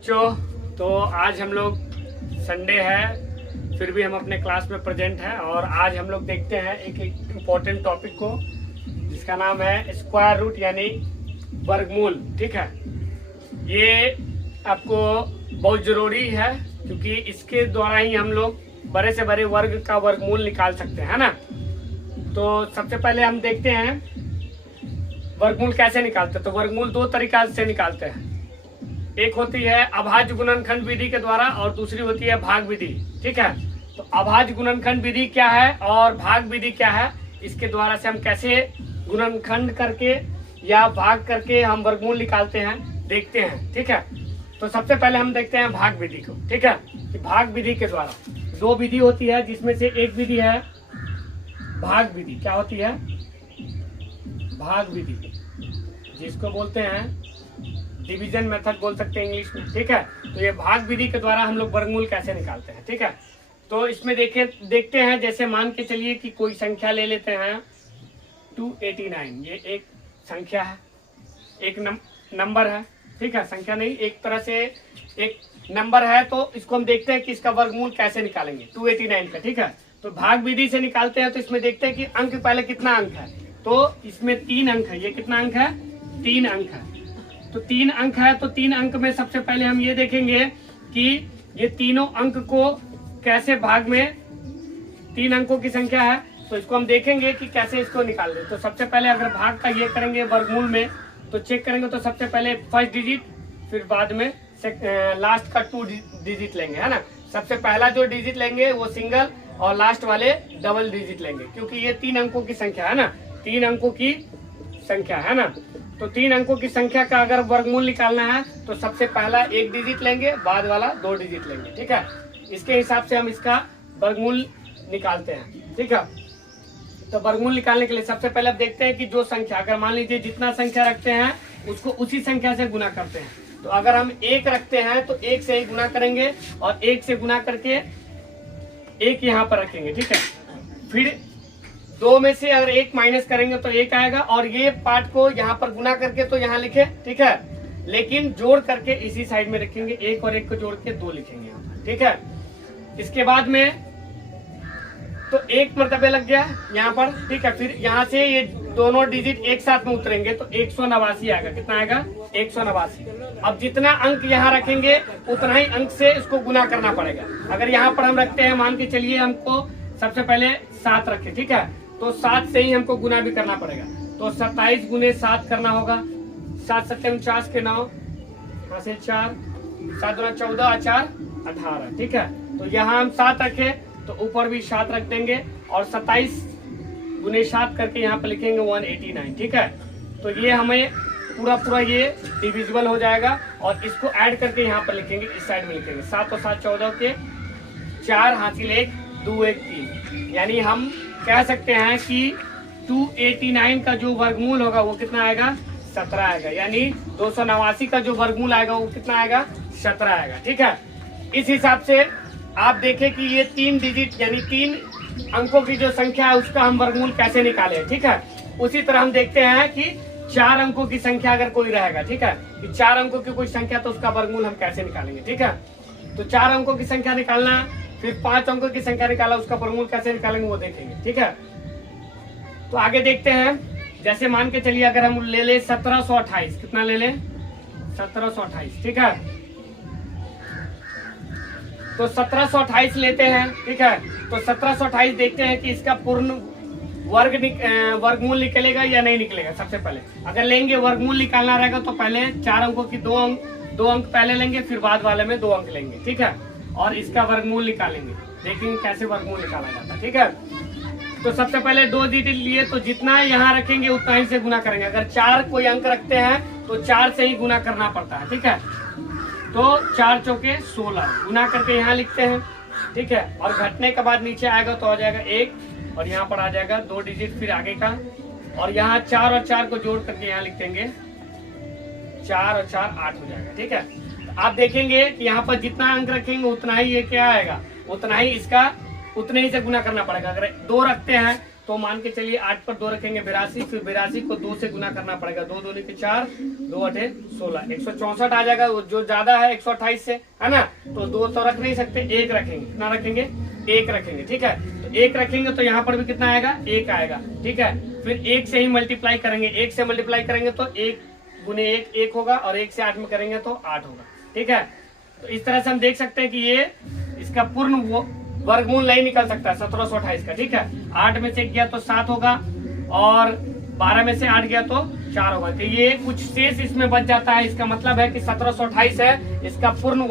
बच्चों, तो आज हम लोग संडे है, फिर भी हम अपने क्लास में प्रेजेंट हैं और आज हम लोग देखते हैं एक इम्पोर्टेंट टॉपिक को जिसका नाम है स्क्वायर रूट यानी वर्गमूल। ठीक है, ये आपको बहुत ज़रूरी है क्योंकि इसके द्वारा ही हम लोग बड़े से बड़े वर्ग का वर्गमूल निकाल सकते हैं, है ना। तो सबसे पहले हम देखते हैं वर्गमूल कैसे निकालते हैं। तो वर्गमूल दो तरीका से निकालते हैं, एक होती है अभाज्य गुणनखंड विधि के द्वारा और दूसरी होती है भाग विधि। ठीक है, तो अभाज्य गुणनखंड विधि क्या है और भाग विधि क्या है, इसके द्वारा से हम कैसे गुणनखंड करके या भाग करके हम वर्गमूल निकालते हैं देखते हैं। ठीक है, तो सबसे पहले हम देखते हैं भाग विधि को। ठीक है, कि भाग विधि के द्वारा दो विधि होती है जिसमें से एक विधि है भाग विधि। क्या होती है? भाग विधि, जिसको बोलते हैं डिवीजन मेथड बोल सकते हैं इंग्लिश में। ठीक है, तो ये भाग विधि के द्वारा हम लोग वर्गमूल कैसे निकालते हैं। ठीक है, तो इसमें देखते हैं, जैसे मान के चलिए कि कोई संख्या ले लेते हैं 289। ये एक संख्या है, एक नंबर है। ठीक है, संख्या नहीं, एक तरह से एक नंबर है। तो इसको हम देखते हैं कि इसका वर्गमूल कैसे निकालेंगे 289 का। ठीक है, तो भाग विधि से निकालते हैं। तो इसमें देखते हैं कि अंक पहले कितना अंक है। तो इसमें 3 अंक है। ये कितना अंक है? 3 अंक है। तो 3 अंक है, तो 3 अंक में सबसे पहले हम ये देखेंगे कि ये तीनों अंक को कैसे भाग में, 3 अंकों की संख्या है तो इसको हम देखेंगे कि कैसे इसको निकाल दें। तो सबसे पहले अगर भाग का ये करेंगे वर्गमूल में तो चेक करेंगे, तो सबसे पहले फर्स्ट डिजिट, फिर बाद में लास्ट का 2 डिजिट लेंगे, है ना। सबसे पहला जो डिजिट लेंगे वो सिंगल और लास्ट वाले डबल डिजिट लेंगे, क्योंकि ये 3 अंकों की संख्या है ना, 3 अंकों की संख्या है ना। तो 3 अंकों की संख्या का अगर वर्गमूल निकालना है तो सबसे पहला 1 डिजिट लेंगे, बाद वाला 2 डिजिट लेंगे। ठीक है, इसके हिसाब से हम इसका वर्गमूल निकालते हैं। ठीक है, तो वर्गमूल निकालने के लिए सबसे पहले अब देखते हैं कि जो संख्या, अगर मान लीजिए जितना संख्या रखते हैं उसको उसी संख्या से गुना करते हैं। तो अगर हम 1 रखते हैं तो 1 से ही गुना करेंगे और 1 से गुना करके 1 यहाँ पर रखेंगे। ठीक है, फिर 2 में से अगर 1 माइनस करेंगे तो 1 आएगा और ये पार्ट को यहाँ पर गुना करके तो यहाँ लिखे। ठीक है, लेकिन जोड़ करके इसी साइड में रखेंगे, 1 और 1 को जोड़ के 2 लिखेंगे यहाँ पर। ठीक है, इसके बाद में तो 1 मरतबे लग गया यहाँ पर। ठीक है, फिर यहाँ से ये दोनों डिजिट एक साथ में उतरेंगे तो 189 आएगा। कितना आएगा? 189। अब जितना अंक यहाँ रखेंगे उतना ही अंक से इसको गुना करना पड़ेगा। अगर यहाँ पर हम रखते हैं, मान के चलिए हमको सबसे पहले 7 रखे। ठीक है, तो 7 से ही हमको गुना भी करना पड़ेगा। तो 27 गुने 7 करना होगा। 7 सत्ते 49 के 9, यहाँ से 4, 7 दूना 14, 4 18। ठीक है, तो यहाँ हम 7 रखे तो ऊपर भी 7 रख देंगे और 27 गुने 7 करके यहाँ पर लिखेंगे 189। ठीक है, तो ये हमें पूरा ये डिविजिबल हो जाएगा और इसको ऐड करके यहाँ पर लिखेंगे, इस साइड में लिखेंगे 7 और 7 14 के 4 हासिल 1 2 1 3। यानी हम कह सकते हैं कि 289 का जो वर्गमूल होगा वो कितना आएगा? 17 आएगा। यानी 289 का जो वर्गमूल आएगा वो कितना आएगा? 17 आएगा। ठीक है, इस हिसाब से आप देखें कि ये 3 डिजिट यानी 3 अंकों की जो संख्या है उसका हम वर्गमूल कैसे निकालें। ठीक है, उसी तरह हम देखते हैं कि 4 अंकों की संख्या अगर कोई रहेगा, ठीक है, कि 4 अंकों की कोई संख्या, तो उसका वर्गमूल हम कैसे निकालेंगे। ठीक है, तो 4 अंकों की संख्या निकालना, फिर 5 अंकों की संख्या निकाला, उसका वर्गमूल कैसे निकालेंगे वो देखेंगे। ठीक है, तो आगे देखते हैं। जैसे मान के चलिए अगर हम ले ले 1728, कितना ले लें? 1728। ठीक है, तो 1728 लेते हैं। ठीक है, तो 1728 देखते हैं कि इसका पूर्ण वर्गमूल निकलेगा या नहीं निकलेगा। सबसे पहले अगर लेंगे वर्गमूल निकालना रहेगा तो पहले 4 अंकों की 2 अंक पहले लेंगे, फिर बाद वाले में 2 अंक लेंगे। ठीक है, और इसका वर्गमूल निकालेंगे, देखेंगे कैसे वर्गमूल निकाला जाता है। ठीक है, तो सबसे पहले 2 डिजिट लिए तो जितना यहाँ रखेंगे उतना ही से गुना करेंगे। अगर 4 कोई अंक रखते हैं तो 4 से ही गुना करना पड़ता है। ठीक है, तो 4 चौके 16 गुना करके यहाँ लिखते हैं। ठीक है, और घटने के बाद नीचे आएगा तो आ जाएगा 1 और यहाँ पर आ जाएगा 2 डिजिट फिर आगे का, और यहाँ 4 और 4 को जोड़ करके यहाँ लिख देंगे 4 और 4 8 हो जाएगा। ठीक है, आप देखेंगे कि यहाँ पर जितना अंक रखेंगे उतना ही ये क्या आएगा, उतना ही इसका उतने ही से गुना करना पड़ेगा। अगर 2 रखते हैं तो मान के चलिए 8 पर 2 रखेंगे 82, फिर 82 को 2 से गुना करना पड़ेगा, 2 दूनी के 4, 2 8 16, 164 आ जाएगा, जो ज्यादा है 128 से, है ना। तो 2 तो रख नहीं सकते, 1 रखेंगे, कितना रखेंगे, 1 रखेंगे, ठीक है। तो 1 रखेंगे तो यहाँ पर भी कितना आएगा, 1 आएगा, ठीक है। फिर 1 से ही मल्टीप्लाई करेंगे, 1 से मल्टीप्लाई करेंगे तो 1 गुने 1 1 होगा, और 1 से 8 में करेंगे तो 8 होगा, ठीक है। तो इस तरह से हम देख सकते हैं कि ये इसका पूर्ण वर्गमूल नहीं निकल सकता 1728 का, ठीक है। 8 में से गया तो 7 होगा, और 12 में से 8 गया तो 4 होगा, तो ये कुछ शेष इसमें बच जाता है। इसका मतलब है कि 1728 है, इसका पूर्ण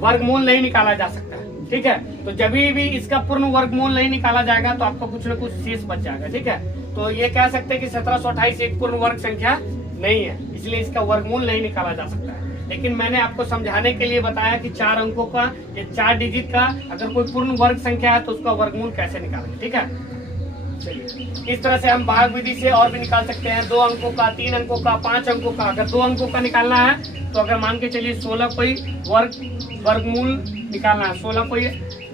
वर्गमूल नहीं निकाला जा सकता है, ठीक है। तो जब भी इसका पूर्ण वर्गमूल नहीं निकाला जाएगा तो आपको कुछ न कुछ शेष बच जाएगा, ठीक है। तो ये कह सकते हैं कि 1728 एक पूर्ण वर्ग संख्या नहीं है, इसलिए इसका वर्गमूल नहीं निकाला जा सकता है। लेकिन मैंने आपको समझाने के लिए बताया कि 4 अंकों का, ये 4 डिजिट का अगर कोई पूर्ण वर्ग संख्या है तो उसका वर्गमूल कैसे निकालेंगे, ठीक है। चलिए, इस तरह से हम भाग विधि से और भी निकाल सकते हैं, 2 अंकों का, 3 अंकों का, 5 अंकों का। अगर 2 अंकों का निकालना है तो अगर मान के चलिए 16 कोई वर्गमूल निकालना है, 16 कोई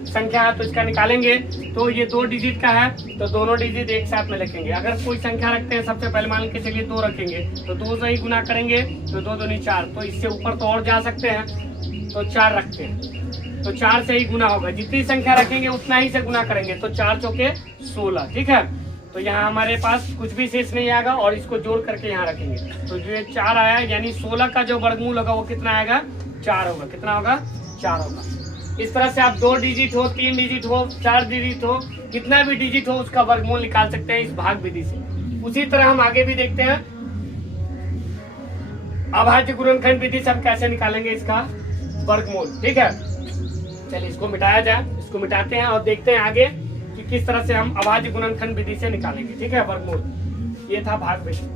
संख्या है तो इसका निकालेंगे, तो ये 2 डिजिट का है तो दोनों डिजिट एक साथ में लिखेंगे। अगर कोई संख्या रखते हैं, सबसे पहले मान के चलिए 2 रखेंगे तो 2 से ही गुना करेंगे तो 2 दूनी 4, तो इससे ऊपर तो और जा सकते हैं, तो 4 रखते हैं तो 4 से ही गुना होगा, जितनी संख्या रखेंगे उतना ही से गुना करेंगे, तो 4 चौके 16, ठीक है। तो यहाँ हमारे पास कुछ भी शेष नहीं आएगा, और इसको जोड़ करके यहाँ रखेंगे तो जो 4 आया, यानी 16 का जो वर्गमूल होगा वो कितना आएगा, 4 होगा, कितना होगा, 4 होगा। इस तरह से आप 2 डिजिट हो, 3 डिजिट हो, 4 डिजिट हो, कितना भी डिजिट हो उसका वर्गमूल निकाल सकते हैं इस भाग विधि से। उसी तरह हम आगे भी देखते हैं अभाज्य गुणनखंड विधि से हम कैसे निकालेंगे इसका वर्गमूल, ठीक है। चलिए इसको मिटाया जाए, इसको मिटाते हैं और देखते हैं आगे कि किस तरह से हम अभाज्य गुणनखंड विधि से निकालेंगे, ठीक है, वर्गमूल। ये था भाग विधि।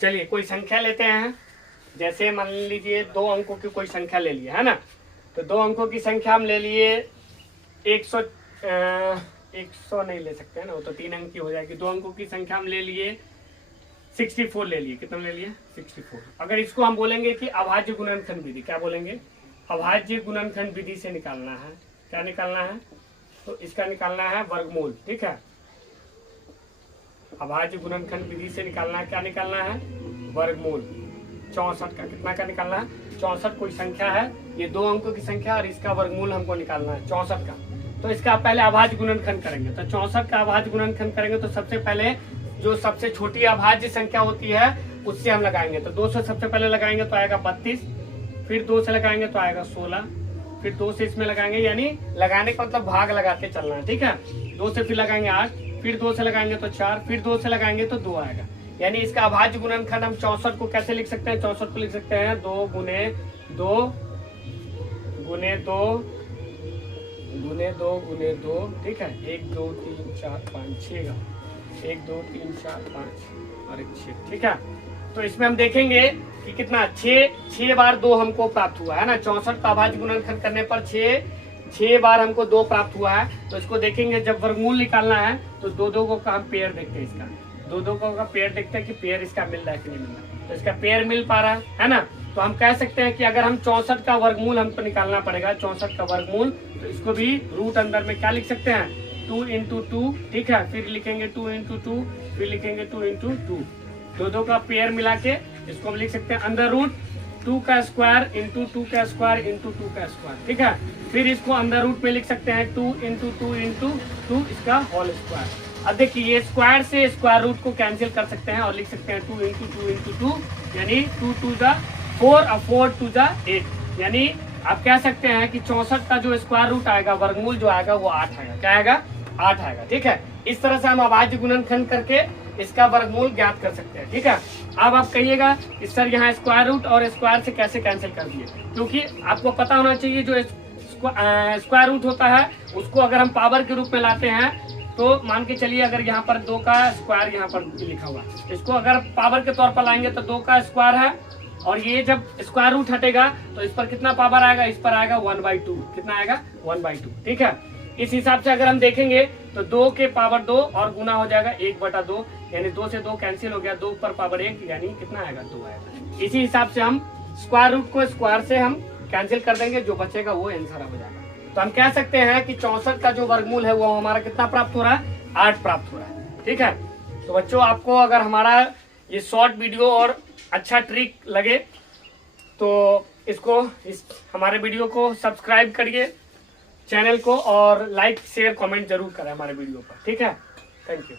चलिए कोई संख्या लेते हैं, जैसे मान लीजिए 2 अंकों की कोई संख्या ले लिए, है ना। तो 2 अंकों की संख्या हम ले लिए 100 नहीं ले सकते हैं ना, वो तो 3 अंक की हो जाएगी। 2 अंकों की संख्या हम ले लिए 64 ले लिए, कितना ले लिए 64। अगर इसको हम बोलेंगे कि अभाज्य गुणनखंड विधि, क्या बोलेंगे, अभाज्य गुणनखंड विधि से निकालना है, क्या निकालना है, तो इसका निकालना है वर्गमूल, ठीक है। अभाज्य गुणनखंड विधि से निकालना है, क्या निकालना है, वर्गमूल 64 का, कितना का निकालना है, 64 कोई संख्या है, ये 2 अंकों की संख्या और इसका वर्गमूल हमको निकालना है 64 का। तो इसका पहले अभाज्य गुणनखंड करेंगे, तो 64 का अभाज्य गुणनखंड करेंगे तो सबसे पहले जो सबसे छोटी अभाज्य संख्या होती है उससे हम लगाएंगे, तो 2 से सबसे पहले लगाएंगे तो आएगा 32, फिर 2 से लगाएंगे तो आएगा 16, फिर 2 से इसमें लगाएंगे, यानी लगाने का मतलब भाग लगाते चलना है, ठीक है। 2 से फिर लगाएंगे 8, फिर 2 से लगाएंगे तो 4, फिर 2 से लगाएंगे तो 2 आएगा, यानी इसका अभाज्य गुणनखंड हम 64 को कैसे लिख सकते हैं, 64 को लिख सकते हैं 2 गुने 2 गुने 2 गुने 2 गुने 2, ठीक है। 1 2 3 4 5 6 का, 1 2 3 4 5 और 1 6, ठीक है। तो इसमें हम देखेंगे कि कितना 6 बार 2 हमको प्राप्त हुआ है ना, 64 का अभाज्य गुणनखंड करने पर 6 बार हमको 2 प्राप्त हुआ है। तो इसको देखेंगे जब वर्गमूल निकालना है तो 2 का हम पेयर देखते हैं, इसका 2 का पेयर देखते हैं कि पेयर इसका मिल रहा है कि नहीं मिल रहा, तो इसका पेयर मिल पा रहा है ना। तो हम कह सकते हैं कि अगर हम 64 का वर्गमूल हमको निकालना पड़ेगा, 64 का वर्गमूल, तो इसको भी रूट अंदर में क्या लिख सकते हैं, 2 × 2, ठीक है। फिर लिखेंगे 2 × 2, फिर लिखेंगे 2 × 2, 2 का पेयर मिला के इसको हम लिख सकते हैं अंदर रूट 2 का स्क्वायर इंटू 2 का स्क्वायर इंटू 2 का स्क्वायर, ठीक है। फिर इसको अंदर रूट में लिख सकते हैं 2 × 2 × 2 इसका होल स्क्वायर। अब देखिए ये स्क्वायर से स्क्वायर रूट को कैंसिल कर सकते हैं और लिख सकते हैं 2 × 2 × 2, यानी 2 2 जा 4 और 4 2 जा 8, यानी आप कह सकते हैं कि 64 का जो स्क्वायर रूट आएगा, वर्गमूल जो आएगा वो 8 आएगा, क्या आएगा, 8 आएगा, ठीक है। इस तरह से हम अभाज्य गुणनखंड करके इसका वर्गमूल ज्ञात कर सकते हैं, ठीक है। अब आप कहिएगा कि सर यहाँ स्क्वायर रूट और स्क्वायर से कैसे कैंसिल कर दिए, क्योंकि आपको पता होना चाहिए जो स्क्वायर रूट होता है उसको अगर हम पावर के रूप में लाते हैं तो मान के चलिए अगर यहाँ पर 2 का स्क्वायर यहाँ पर लिखा हुआ है, इसको अगर पावर के तौर पर लाएंगे तो 2 का स्क्वायर है, और ये जब स्क्वायर रूट हटेगा तो इस पर कितना पावर आएगा, इस पर आएगा 1/2। कितना आएगा 1/2। ठीक है, इस हिसाब से अगर हम देखेंगे तो 2 के पावर 2 और गुना हो जाएगा 1/2, यानी 2 से 2 कैंसिल हो गया, 2 पर पावर 1 यानी कितना आएगा 2 आएगा। इसी हिसाब से हम स्क्वायर रूट को स्क्वायर से हम कैंसिल कर देंगे, जो बचेगा वो आंसर हो जाएगा। तो हम कह सकते हैं कि 64 का जो वर्गमूल है वो हमारा कितना प्राप्त हो रहा है, 8 प्राप्त हो रहा है। ठीक है, तो बच्चों आपको अगर हमारा ये शॉर्ट वीडियो और अच्छा ट्रिक लगे तो इस हमारे वीडियो को सब्सक्राइब करिए चैनल को, और लाइक शेयर कमेंट जरूर करें हमारे वीडियो पर। ठीक है, थैंक यू।